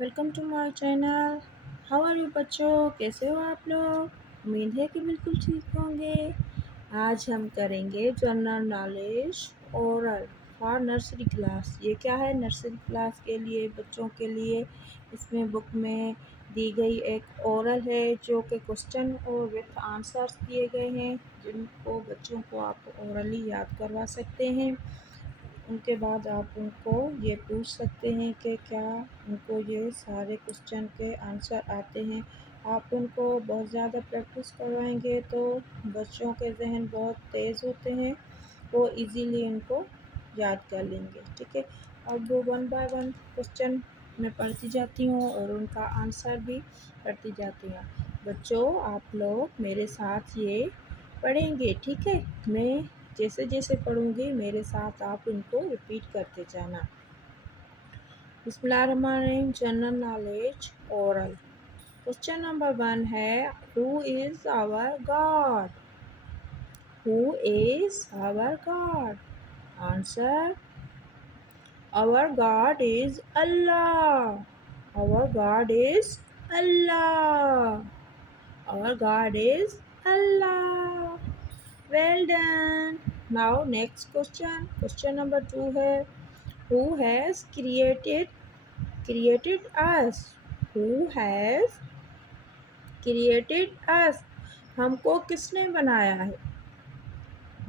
Welcome to my channel. How are you बच्चों, कैसे हो आप लोग? उम्मीद है कि बिल्कुल ठीक होंगे। आज हम करेंगे general knowledge oral for nursery class. ये क्या है? नर्सरी क्लास के लिए, बच्चों के लिए। इसमें बुक में दी गई एक ओरल है जो कि क्वेश्चन और विथ आंसर्स दिए गए हैं, जिनको बच्चों को आप ओरली याद करवा सकते हैं। उनके बाद आप उनको ये पूछ सकते हैं कि क्या उनको ये सारे क्वेश्चन के आंसर आते हैं। आप उनको बहुत ज़्यादा प्रैक्टिस करवाएंगे तो बच्चों के जहन बहुत तेज़ होते हैं, वो इजीली इनको याद कर लेंगे। ठीक है, अब वो वन बाय वन क्वेश्चन मैं पढ़ती जाती हूँ और उनका आंसर भी पढ़ती जाती हूँ। बच्चों, आप लोग मेरे साथ ये पढ़ेंगे। ठीक है, मैं जैसे जैसे पढ़ूंगी मेरे साथ आप इनको रिपीट करते जाना। बिस्मिल्लाहिर्रहमानिर्रहीम। General knowledge oral. Question number 1 है, who is our God? Who is our God? Answer, our God is Allah. Our God is Allah. Our God is Allah. Well done. Now next question. Question number 2 है, who has created us? Who has created us? हमको किसने बनाया है?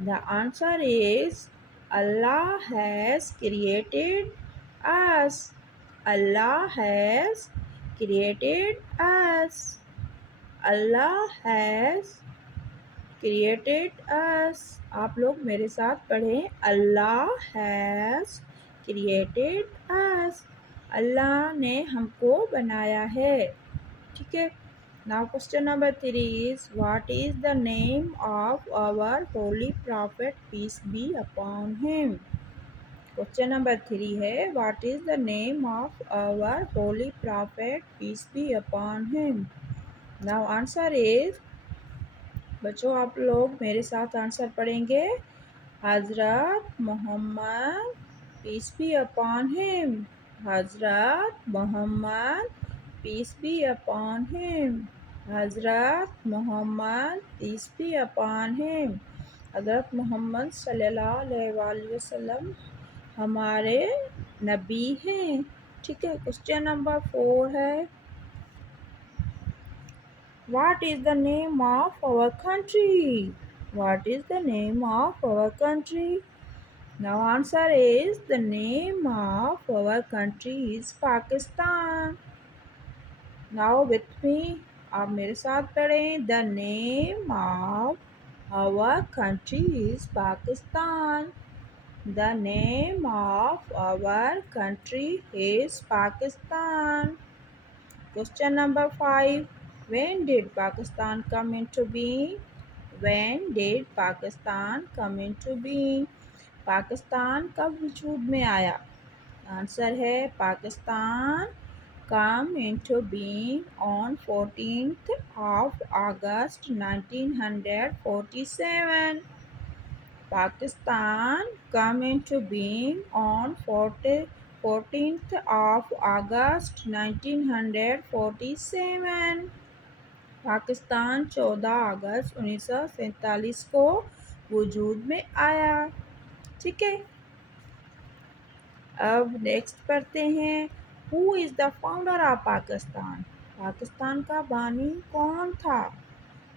The answer is Allah has created us. Allah has created us. Allah has created us. आप लोग मेरे साथ पढ़ें, Allah has created us. अल्लाह ने हमको बनाया है। ठीक है। Now question number 3 is, what is the name of our holy prophet, peace be upon him? Question number 3 है, what is the name of our holy prophet, peace be upon him? Now answer is, बच्चों आप लोग मेरे साथ answer पढ़ेंगे, हजरत Mohammad, peace be upon him. Hazrat Mohammad, peace be upon him. Hazrat Mohammad, peace be upon him. हजरत मोहम्मद सल्लल्लाहु अलैहि वसल्लम हमारे नबी हैं। ठीक है। क्वेश्चन नंबर 4 है, what is the name of our country? What is the name of our country? Now answer is, the name of our country is Pakistan. Now with me, आप मेरे साथ पढ़ें, the name of our country is Pakistan. The name of our country is Pakistan. Question number 5, when did Pakistan come into being? When did Pakistan come into being? Pakistan कब वजूद में आया? Answer है, Pakistan come into being on 14th of August 1947. Pakistan come into being on 14th of August 1947. Pakistan 14 अगस्त 1947 को वजूद में आया। ठीक है। अब नेक्स्ट पढ़ते हैं, who is the founder of Pakistan? Pakistan का बानी कौन था?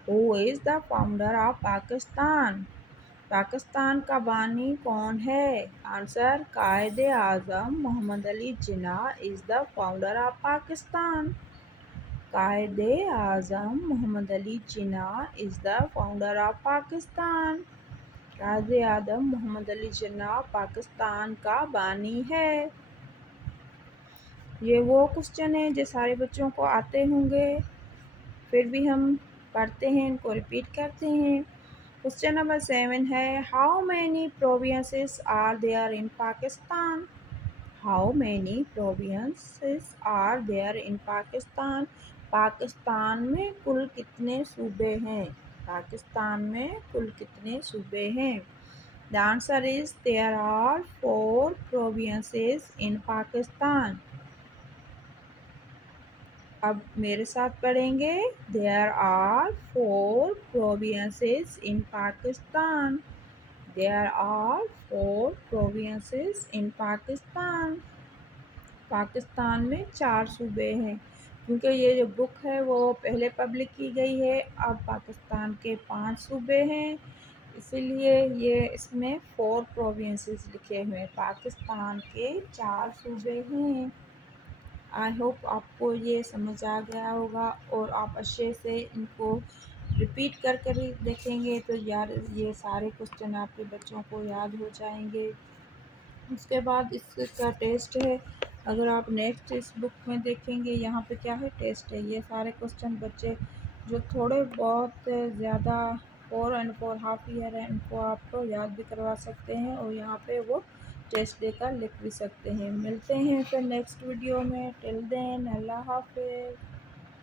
Who is the founder of Pakistan? Pakistan का बानी कौन है? Answer, Quaid-e Azam Mohammad Ali Jinnah is the founder of Pakistan. Quaid-e Azam Mohammad Ali Jinnah is the founder of Pakistan. Quaid-e Azam Mohammad Ali जिन्ना पाकिस्तान का बानी है। ये वो क्वेश्चन है जो सारे बच्चों को आते होंगे, फिर भी हम पढ़ते हैं, इनको रिपीट करते हैं। क्वेश्चन नंबर 7 है, how many provinces are there in Pakistan? How many provinces are there in Pakistan? Pakistan में कुल कितने सूबे हैं? पाकिस्तान में कुल कितने सूबे हैं? The answer is, there are 4 provinces in Pakistan. अब मेरे साथ पढ़ेंगे। There are 4 provinces in Pakistan. There are 4 provinces in Pakistan. Pakistan में 4 सूबे हैं। क्योंकि ये जो बुक है वो पहले पब्लिक की गई है, अब पाकिस्तान के 5 सूबे हैं, इसीलिए ये इसमें 4 प्रोविंसेस लिखे हुए हैं। पाकिस्तान के 4 सूबे हैं। आई होप आपको ये समझ आ गया होगा और आप अच्छे से इनको रिपीट कर कर ही देखेंगे तो यार ये सारे क्वेश्चन आपके बच्चों को याद हो जाएंगे। उसके बाद इसका टेस्ट है। अगर आप नेक्स्ट इस बुक में देखेंगे, यहाँ पे क्या है, टेस्ट है। ये सारे क्वेश्चन बच्चे जो थोड़े बहुत ज़्यादा 4 एंड 4 हाफ ईयर है, इनको आप याद भी करवा सकते हैं और यहाँ पे वो टेस्ट देकर लिख भी सकते हैं। मिलते हैं फिर नेक्स्ट वीडियो में। टिल देन अल्लाह हाफिज़।